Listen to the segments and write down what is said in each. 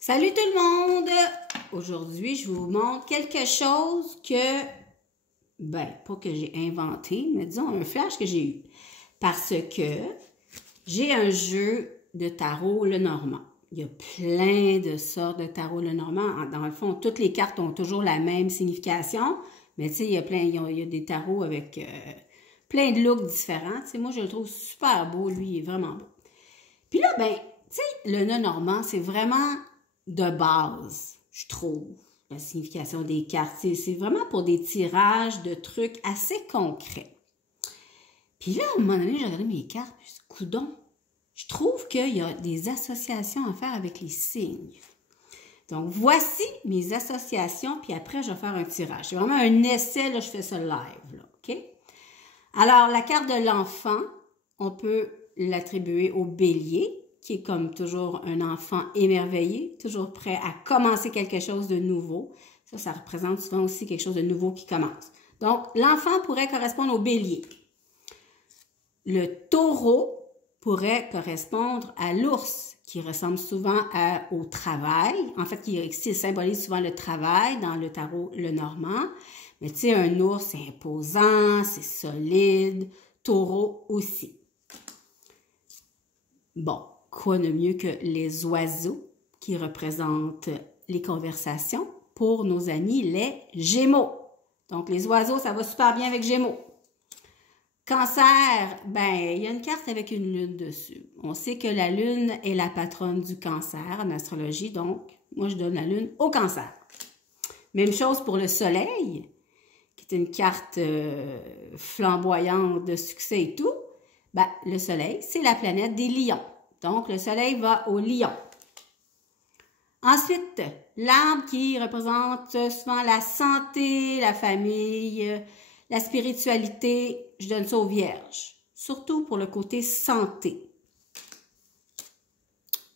Salut tout le monde! Aujourd'hui, je vous montre quelque chose que, pas que j'ai inventé, mais disons un flash que j'ai eu. Parce que j'ai un jeu de tarot Lenormand. Il y a plein de sortes de tarot Lenormand. Dans le fond, toutes les cartes ont toujours la même signification, mais tu sais, il y a des tarots avec plein de looks différents. Tu sais, moi, je le trouve super beau. Lui, il est vraiment beau. Puis là, tu sais, le Lenormand, c'est vraiment de base, je trouve, la signification des cartes. C'est vraiment pour des tirages de trucs assez concrets. Puis là, à un moment donné, j'ai regardé mes cartes, puis je dis, coudonc, je trouve qu'il y a des associations à faire avec les signes. Donc, voici mes associations, puis après, je vais faire un tirage. C'est vraiment un essai, là, je fais ça live, là, OK? Alors, la carte de l'enfant, on peut l'attribuer au bélier, qui est comme toujours un enfant émerveillé, toujours prêt à commencer quelque chose de nouveau. Ça représente souvent aussi quelque chose de nouveau qui commence. Donc, l'enfant pourrait correspondre au bélier. Le taureau pourrait correspondre à l'ours, qui ressemble souvent au travail. En fait, qui symbolise souvent le travail dans le tarot Lenormand. Mais tu sais, un ours, c'est imposant, c'est solide. Taureau aussi. Bon. Quoi de mieux que les oiseaux qui représentent les conversations pour nos amis les Gémeaux. Donc, les oiseaux, ça va super bien avec Gémeaux. Cancer, il y a une carte avec une lune dessus. On sait que la lune est la patronne du cancer en astrologie, donc moi, je donne la lune au cancer. Même chose pour le soleil, qui est une carte flamboyante de succès et tout. Le soleil, c'est la planète des lions. Donc, le soleil va au lion. Ensuite, l'arbre qui représente souvent la santé, la famille, la spiritualité, je donne ça aux vierges. Surtout pour le côté santé.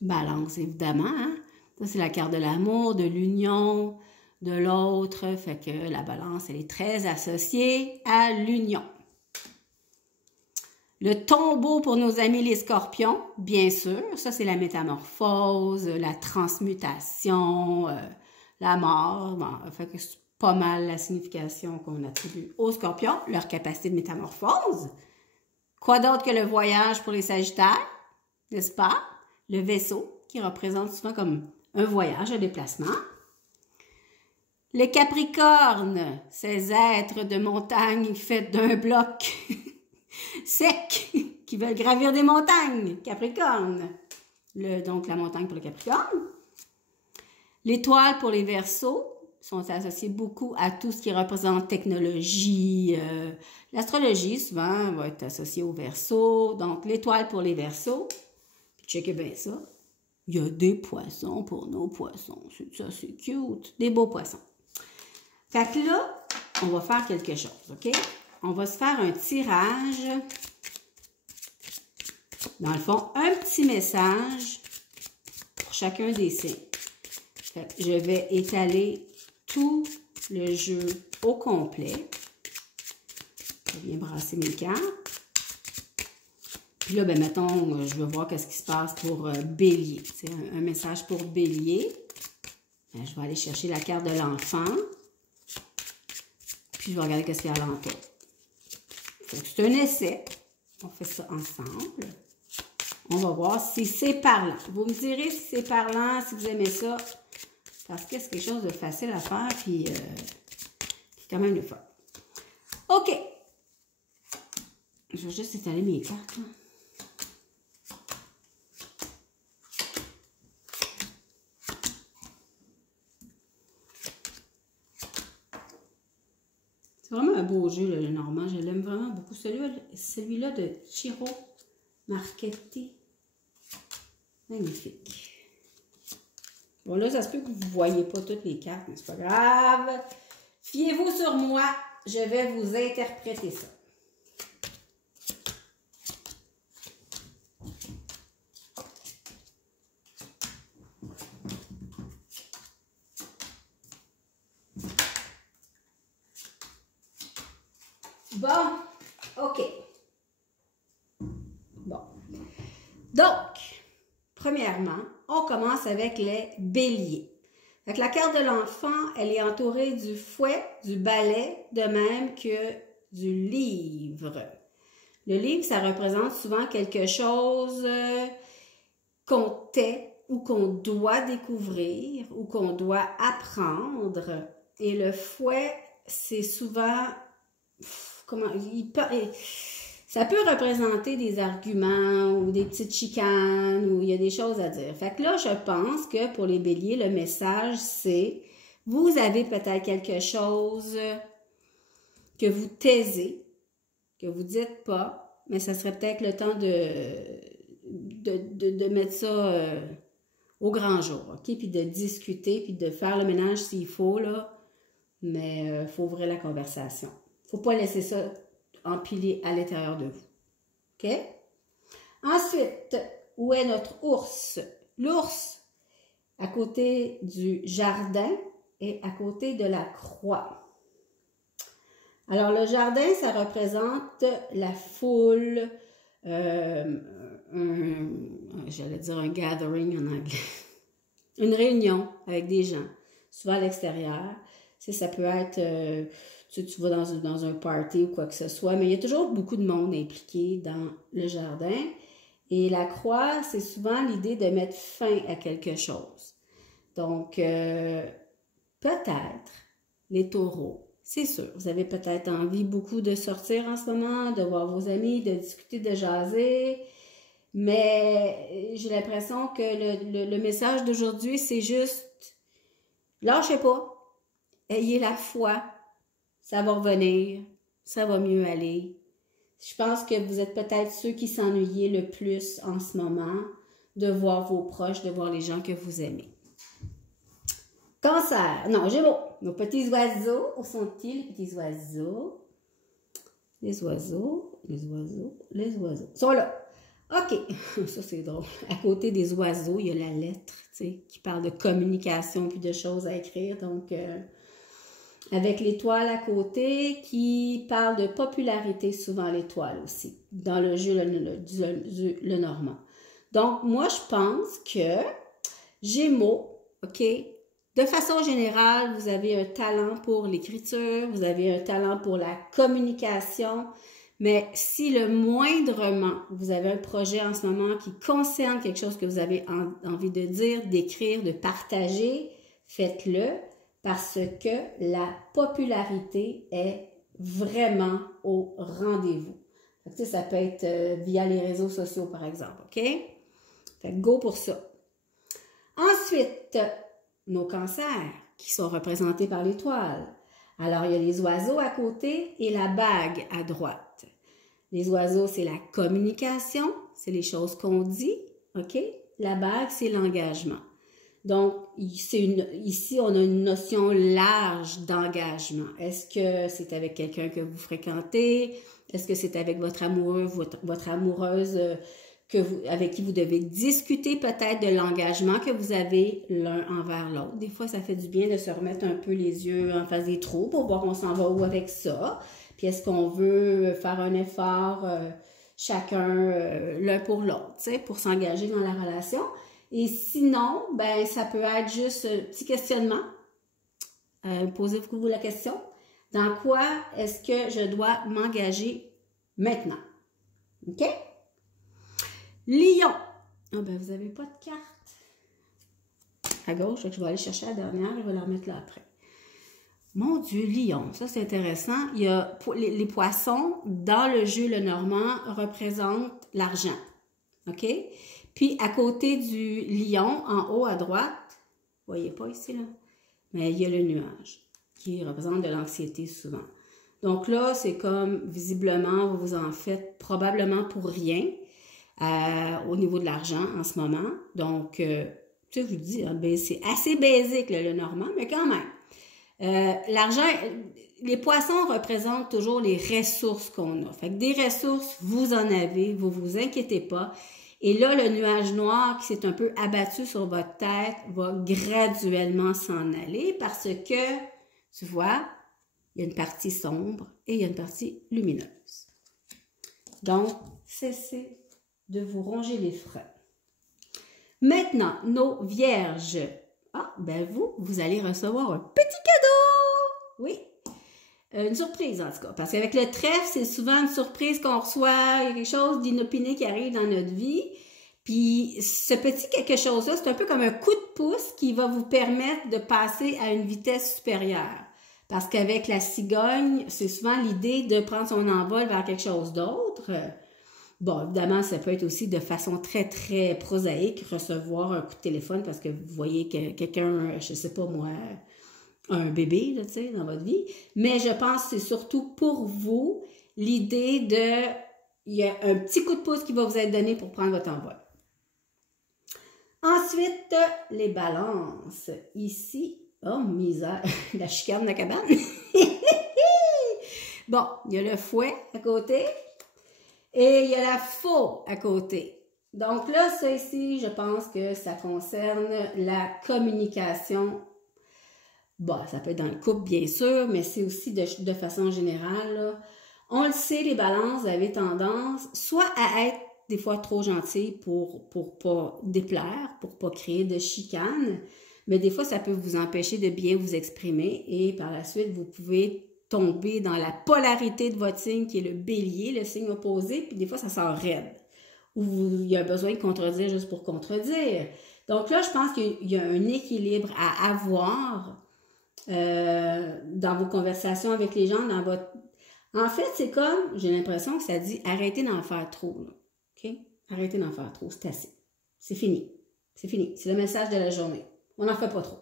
Balance, évidemment. Hein? Ça, c'est la carte de l'amour, de l'union, de l'autre. Fait que la balance, elle est très associée à l'union. Le tombeau pour nos amis les scorpions, bien sûr, ça c'est la métamorphose, la transmutation, la mort. Fait que c'est pas mal la signification qu'on attribue aux scorpions, leur capacité de métamorphose. Quoi d'autre que le voyage pour les sagittaires, n'est-ce pas? Le vaisseau, qui représente souvent comme un voyage, un déplacement. Les capricornes, ces êtres de montagne faits d'un bloc secs qui veulent gravir des montagnes, Capricorne. Donc, la montagne pour le Capricorne. L'étoile pour les Verseaux sont associés beaucoup à tout ce qui représente technologie. L'astrologie, souvent, va être associée aux Verseaux. Donc, l'étoile pour les Verseaux. Checkez bien ça. Il y a des poissons pour nos poissons. Ça, c'est cute. Des beaux poissons. Fait que là, on va faire quelque chose, OK? On va se faire un tirage, dans le fond, un petit message pour chacun des signes. Je vais étaler tout le jeu au complet. Je vais bien brasser mes cartes. Puis là, mettons, je veux voir qu'est-ce qui se passe pour Bélier. C'est un message pour Bélier. Je vais aller chercher la carte de l'enfant. Puis je vais regarder qu'est-ce qu'il y a à l'entour. C'est un essai. On fait ça ensemble. On va voir si c'est parlant. Vous me direz si c'est parlant, si vous aimez ça. Parce que c'est quelque chose de facile à faire, puis quand même le fun. OK. Je vais juste étaler mes cartes. Là. C'est vraiment un beau jeu, le Lenormand. Je l'aime vraiment beaucoup. Celui-là de Ciro Marchetti. Magnifique. Bon, là, ça se peut que vous ne voyez pas toutes les cartes, mais c'est pas grave. Fiez-vous sur moi. Je vais vous interpréter ça. Bon, OK. Bon. Donc, premièrement, on commence avec les béliers. Donc, la carte de l'enfant, elle est entourée du fouet, du balai, de même que du livre. Le livre, ça représente souvent quelque chose qu'on tait ou qu'on doit découvrir ou qu'on doit apprendre. Et le fouet, c'est souvent, ça peut représenter des arguments ou des petites chicanes où il y a des choses à dire. Fait que là, je pense que pour les béliers, le message, c'est vous avez peut-être quelque chose que vous taisez, que vous ne dites pas, mais ça serait peut-être le temps de mettre ça au grand jour, OK? Puis de discuter, puis de faire le ménage s'il faut, là. Mais il faut ouvrir la conversation. Il ne faut pas laisser ça empiler à l'intérieur de vous. OK? Ensuite, où est notre ours? L'ours, à côté du jardin et à côté de la croix. Alors, le jardin, ça représente la foule, j'allais dire un gathering en anglais, une réunion avec des gens, souvent à l'extérieur. Ça peut être, tu vas dans un party ou quoi que ce soit, mais il y a toujours beaucoup de monde impliqué dans le jardin. Et la croix, c'est souvent l'idée de mettre fin à quelque chose. Donc, peut-être les taureaux, c'est sûr. Vous avez peut-être envie beaucoup de sortir en ce moment, de voir vos amis, de discuter, de jaser. Mais j'ai l'impression que le message d'aujourd'hui, c'est juste, lâchez pas. Ayez la foi, ça va revenir, ça va mieux aller. Je pense que vous êtes peut-être ceux qui s'ennuyaient le plus en ce moment de voir vos proches, de voir les gens que vous aimez. Cancer, non, Gémeaux, nos petits oiseaux, où sont-ils les petits oiseaux? Les oiseaux, les oiseaux, les oiseaux, ils sont là. OK, ça c'est drôle. À côté des oiseaux, il y a la lettre, tu sais, qui parle de communication puis de choses à écrire, donc... avec l'étoile à côté qui parle de popularité, souvent l'étoile aussi, dans le jeu le normand. Donc, moi, je pense que Gémeaux, OK, de façon générale, vous avez un talent pour l'écriture, vous avez un talent pour la communication, mais si le moindrement, vous avez un projet en ce moment qui concerne quelque chose que vous avez envie de dire, d'écrire, de partager, faites-le. Parce que la popularité est vraiment au rendez-vous. Ça peut être via les réseaux sociaux, par exemple, OK? Fait que go pour ça. Ensuite, nos cancers, qui sont représentés par l'étoile. Alors, il y a les oiseaux à côté et la bague à droite. Les oiseaux, c'est la communication, c'est les choses qu'on dit, OK? La bague, c'est l'engagement. Donc, ici, on a une notion large d'engagement. Est-ce que c'est avec quelqu'un que vous fréquentez? Est-ce que c'est avec votre amoureux, votre amoureuse avec qui vous devez discuter peut-être de l'engagement que vous avez l'un envers l'autre? Des fois, ça fait du bien de se remettre un peu les yeux en face des trous pour voir on s'en va où avec ça. Puis est-ce qu'on veut faire un effort chacun l'un pour l'autre, tu sais, pour s'engager dans la relation? Et sinon, ben ça peut être juste un petit questionnement. Posez-vous la question. Dans quoi est-ce que je dois m'engager maintenant? OK? Lion. Ah ben, vous n'avez pas de carte. À gauche, je vais aller chercher la dernière, je vais la remettre là après. Mon Dieu, Lion, ça c'est intéressant. Il y a les poissons, dans le jeu le normand, représentent l'argent. OK? Puis, à côté du lion, en haut à droite, vous voyez pas ici, là, mais il y a le nuage qui représente de l'anxiété souvent. Donc là, c'est comme, visiblement, vous en faites probablement pour rien au niveau de l'argent en ce moment. Donc, tu sais, je vous dis, ben, c'est assez basique, là, le normand, mais quand même. L'argent, les poissons représentent toujours les ressources qu'on a. Fait que des ressources, vous en avez, vous inquiétez pas. Et là, le nuage noir qui s'est un peu abattu sur votre tête va graduellement s'en aller parce que, tu vois, il y a une partie sombre et il y a une partie lumineuse. Donc, cessez de vous ronger les freins. Maintenant, nos vierges. Ah, ben vous allez recevoir un petit cadeau. Oui. Une surprise, en tout cas. Parce qu'avec le trèfle, c'est souvent une surprise qu'on reçoit. Il y a quelque chose d'inopiné qui arrive dans notre vie. Puis, ce petit quelque chose-là, c'est un peu comme un coup de pouce qui va vous permettre de passer à une vitesse supérieure. Parce qu'avec la cigogne, c'est souvent l'idée de prendre son envol vers quelque chose d'autre. Bon, évidemment, ça peut être aussi de façon très, très prosaïque, recevoir un coup de téléphone parce que vous voyez que quelqu'un, je sais pas moi, un bébé, là, tu sais, dans votre vie. Mais je pense que c'est surtout pour vous l'idée de, il y a un petit coup de pouce qui va vous être donné pour prendre votre envol. Ensuite, les balances. Ici, oh misère, la chicane de la cabane. Bon, il y a le fouet à côté et il y a la faux à côté. Donc là, ça ici, je pense que ça concerne la communication. Bon, ça peut être dans le couple, bien sûr, mais c'est aussi de façon générale. Là. On le sait, les balances, vous avez tendance soit à être des fois trop gentil pour pas déplaire, pour pas créer de chicane, mais des fois, ça peut vous empêcher de bien vous exprimer et par la suite, vous pouvez tomber dans la polarité de votre signe qui est le bélier, le signe opposé, puis des fois, ça sort raide. Ou il y a besoin de contredire juste pour contredire. Donc là, je pense qu'il y a un équilibre à avoir dans vos conversations avec les gens, dans votre... En fait, c'est comme, j'ai l'impression que ça dit, arrêtez d'en faire trop, là. OK? Arrêtez d'en faire trop, c'est assez. C'est fini. C'est fini. C'est le message de la journée. On n'en fait pas trop.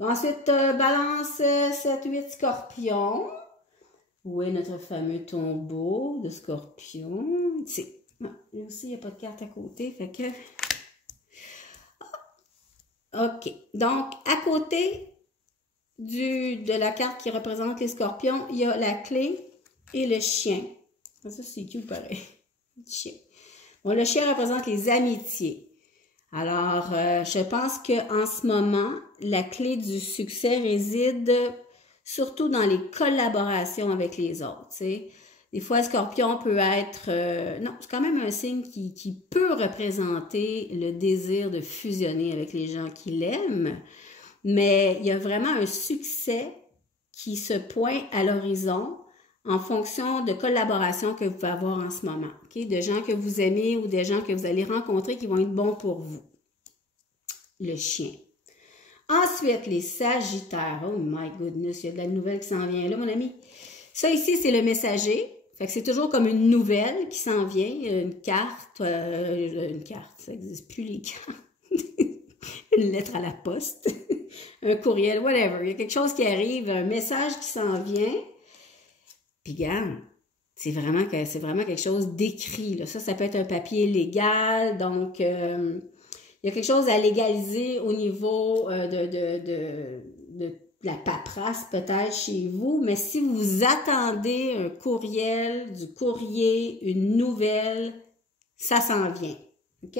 Ensuite, balance 7-8 scorpions. Où est notre fameux tombeau de scorpion? Ici. Là aussi, il n'y a pas de carte à côté. Fait que... OK. Donc, à côté de la carte qui représente les scorpions, il y a la clé et le chien. Ça, c'est cute pareil. Le chien. Bon, le chien représente les amitiés. Alors, je pense qu'en ce moment, la clé du succès réside surtout dans les collaborations avec les autres. T'sais. Des fois, Scorpion peut être... non, c'est quand même un signe qui peut représenter le désir de fusionner avec les gens qui l'aiment, mais il y a vraiment un succès qui se pointe à l'horizon en fonction de collaborations que vous pouvez avoir en ce moment, okay? De gens que vous aimez ou des gens que vous allez rencontrer qui vont être bons pour vous. Le chien. Ensuite, les sagittaires. Oh my goodness, il y a de la nouvelle qui s'en vient là, mon ami. Ça ici, c'est le messager. Fait que c'est toujours comme une nouvelle qui s'en vient. Une carte, ça n'existe plus les cartes. Une lettre à la poste. Un courriel, whatever. Il y a quelque chose qui arrive, un message qui s'en vient. Puis, regarde, c'est vraiment quelque chose d'écrit. Là. Ça peut être un papier légal. Donc, il y a quelque chose à légaliser au niveau de la paperasse peut-être chez vous. Mais si vous attendez un courriel, du courrier, une nouvelle, ça s'en vient. OK?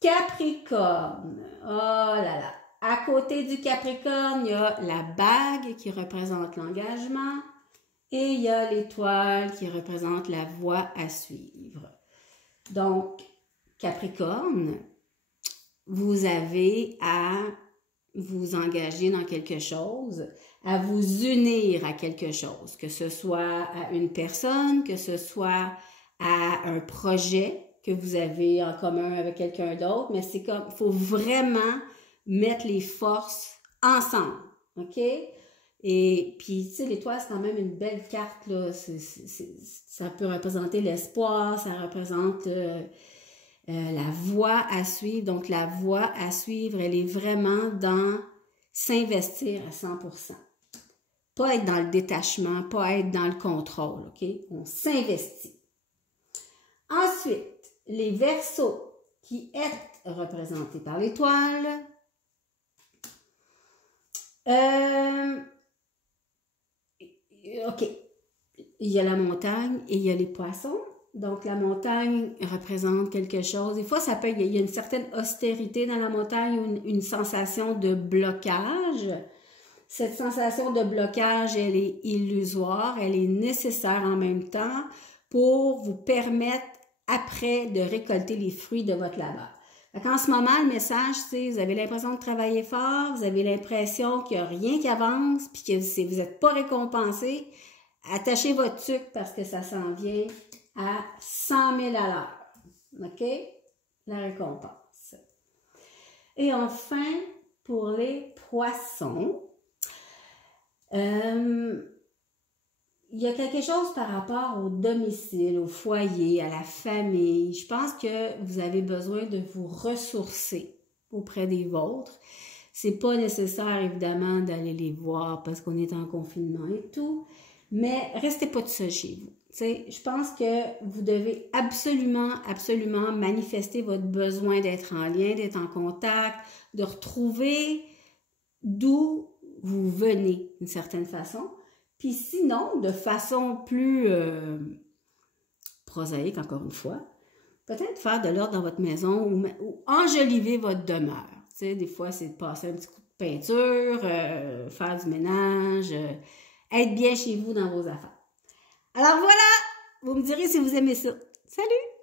Capricorne. Oh là là. À côté du Capricorne, il y a la bague qui représente l'engagement et il y a l'étoile qui représente la voie à suivre. Donc, Capricorne, vous avez à vous engager dans quelque chose, à vous unir à quelque chose, que ce soit à une personne, que ce soit à un projet que vous avez en commun avec quelqu'un d'autre, mais c'est comme, il faut vraiment mettre les forces ensemble, OK? Et puis, tu sais, l'étoile, c'est quand même une belle carte, là. Ça peut représenter l'espoir, ça représente la voie à suivre. Donc, la voie à suivre, elle est vraiment dans s'investir à 100%. Pas être dans le détachement, pas être dans le contrôle, OK? On s'investit. Ensuite, les Verseaux qui est représentés par l'étoile. OK. Il y a la montagne et il y a les poissons. Donc, la montagne représente quelque chose. Des fois, il y a une certaine austérité dans la montagne ou une sensation de blocage. Cette sensation de blocage, elle est illusoire, elle est nécessaire en même temps pour vous permettre après de récolter les fruits de votre labeur. En ce moment, le message, c'est vous avez l'impression de travailler fort, vous avez l'impression qu'il n'y a rien qui avance, puis que vous n'êtes pas récompensé. Attachez votre tuque parce que ça s'en vient à 100 000 à l'heure. OK? La récompense. Et enfin, pour les poissons, il y a quelque chose par rapport au domicile, au foyer, à la famille. Je pense que vous avez besoin de vous ressourcer auprès des vôtres. C'est pas nécessaire, évidemment, d'aller les voir parce qu'on est en confinement et tout, mais restez pas tout seul chez vous. T'sais, je pense que vous devez absolument, absolument manifester votre besoin d'être en lien, d'être en contact, de retrouver d'où vous venez d'une certaine façon. Puis sinon, de façon plus prosaïque, encore une fois, peut-être faire de l'ordre dans votre maison ou enjoliver votre demeure. T'sais, des fois, c'est de passer un petit coup de peinture, faire du ménage, être bien chez vous dans vos affaires. Alors voilà, vous me direz si vous aimez ça. Salut!